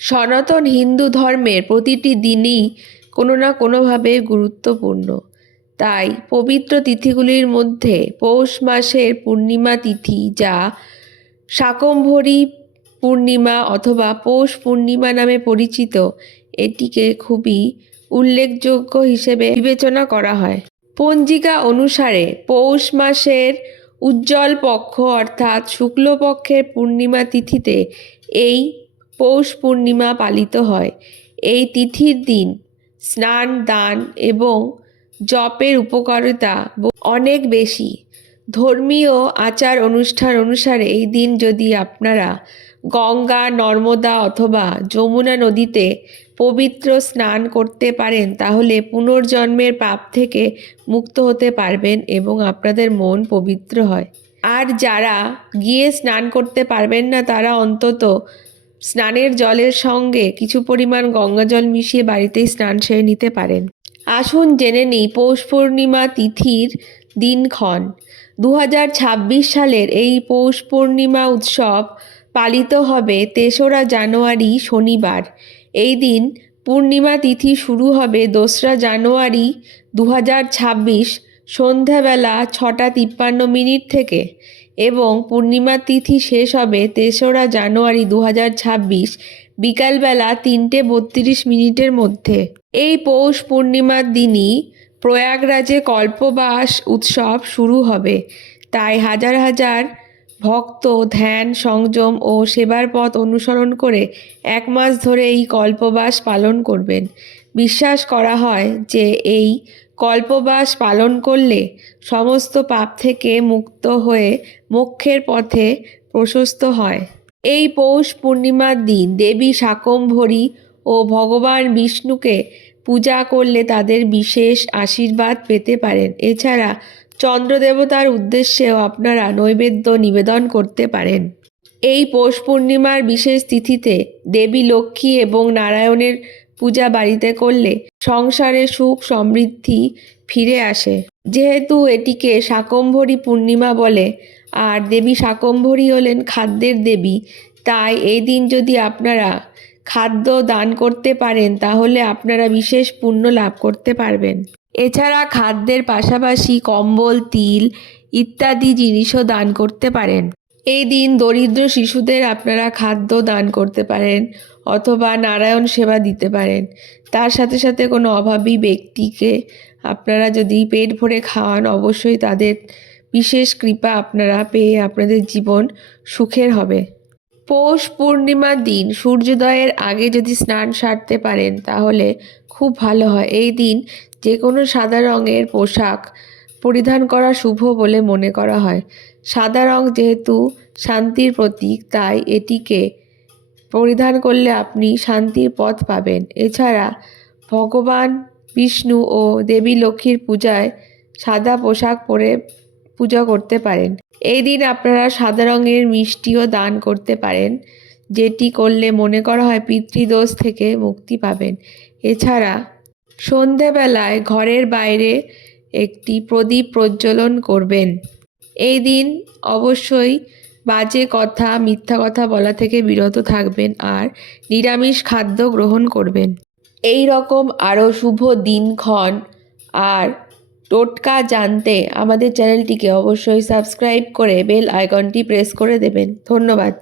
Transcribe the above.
সনাতন হিন্দু ধর্মের প্রতিটি দিনই কোনো না কোনোভাবে গুরুত্বপূর্ণ। তাই পবিত্র তিথিগুলির মধ্যে পৌষ মাসের পূর্ণিমা তিথি, যা শাকম্ভরী পূর্ণিমা অথবা পৌষ পূর্ণিমা নামে পরিচিত, এটিকে খুবই উল্লেখযোগ্য হিসেবে বিবেচনা করা হয়। পঞ্জিকা অনুসারে পৌষ মাসের উজ্জ্বল পক্ষ অর্থাৎ শুক্লপক্ষের পূর্ণিমা তিথিতে এই পৌষ পূর্ণিমা পালিত হয়। এই তিথির দিন স্নান, দান এবং জপের উপকারিতা অনেক বেশি। ধর্মীয় আচার অনুষ্ঠান অনুসারে এই দিন যদি আপনারা গঙ্গা, নর্মদা অথবা যমুনা নদীতে পবিত্র স্নান করতে পারেন, তাহলে পুনর্জন্মের পাপ থেকে মুক্ত হতে পারবেন এবং আপনাদের মন পবিত্র হয়। আর যারা গিয়ে স্নান করতে পারবেন না, তারা অন্তত স্নানের জলের সঙ্গে কিছু পরিমাণ গঙ্গা জল মিশিয়ে বাড়িতেই স্নান সেরে নিতে পারেন। আসুন জেনে নিই পৌষ পূর্ণিমা তিথির দিনক্ষণ। 2026 সালের এই পৌষ পূর্ণিমা উৎসব পালিত হবে 3রা জানুয়ারি শনিবার। এই দিন পূর্ণিমা তিথি শুরু হবে 2রা জানুয়ারি 2026 সন্ধ্যাবেলা 6:53 থেকে এবং পূর্ণিমা তিথি শেষ হবে 3রা জানুয়ারি 2026 বিকালবেলা 3:32 মধ্যে। এই পৌষ পূর্ণিমার দিনই প্রয়াগরাজে কল্পবাস উৎসব শুরু হবে। তাই হাজার হাজার ভক্ত ধ্যান, সংযম ও সেবার পথ অনুসরণ করে 1 মাস ধরে এই কল্পবাস পালন করবেন। বিশ্বাস করা হয় যে এই কল্পবাস পালন করলে সমস্ত পাপ থেকে মুক্ত হয়ে মোক্ষের পথে প্রশস্ত হয়। এই পৌষ পূর্ণিমার দিন দেবী শাকম্ভরী ও ভগবান বিষ্ণুকে পূজা করলে তাদের বিশেষ আশীর্বাদ পেতে পারেন। এছাড়া চন্দ্রদেবতার উদ্দেশ্যেও আপনারা নৈবেদ্য নিবেদন করতে পারেন। এই পৌষ পূর্ণিমার বিশেষ তিথিতে দেবী লক্ষ্মী এবং নারায়ণের পূজা বাড়িতে করলে সংসারে সুখ সমৃদ্ধি ফিরে আসে। যেহেতু এটিকে শাকম্ভরী পূর্ণিমা বলে আর দেবী শাকম্ভরী হলেন খাদ্যের দেবী, তাই এই দিন যদি আপনারা খাদ্য দান করতে পারেন, তাহলে আপনারা বিশেষ পুণ্য লাভ করতে পারবেন। এছাড়া খাদ্যের পাশাপাশি কম্বল, তিল ইত্যাদি জিনিসও দান করতে পারেন। এই দিন দরিদ্র শিশুদের আপনারা খাদ্য দান করতে পারেন অথবা নারায়ণ সেবা দিতে পারেন। তার সাথে সাথে কোনো অভাবী ব্যক্তিকে আপনারা যদি পেট ভরে খাওয়ান, অবশ্যই তাদের বিশেষ কৃপা আপনারা পেয়ে আপনাদের জীবন সুখের হবে। পৌষ পূর্ণিমার দিন সূর্যোদয়ের আগে যদি স্নান সারতে পারেন, তাহলে খুব ভালো হয়। এই দিন যে কোনো সাদা রঙের পোশাক পরিধান করা শুভ বলে মনে করা হয়। সাদা রং যেহেতু শান্তির প্রতীক, তাই এটিকে পরিধান করলে আপনি শান্তির পথ পাবেন। এছাড়া ভগবান বিষ্ণু ও দেবী লক্ষ্মীর পূজায় সাদা পোশাক পরে পূজা করতে পারেন। এই দিন আপনারা সাদা রঙের মিষ্টিও দান করতে পারেন, যেটি করলে মনে করা হয় পিতৃদোষ থেকে মুক্তি পাবেন। এছাড়া সন্ধেবেলায় ঘরের বাইরে একটি প্রদীপ প্রজ্বলন করবেন। এই দিন অবশ্যই বাজে কথা, মিথ্যা কথা বলা থেকে বিরত থাকবেন আর নিরামিষ খাদ্য গ্রহণ করবেন। এই রকম আরও শুভ দিনক্ষণ আর টোটকা জানতে আমাদের চ্যানেলটিকে অবশ্যই সাবস্ক্রাইব করে বেল আইকনটি প্রেস করে দেবেন। ধন্যবাদ।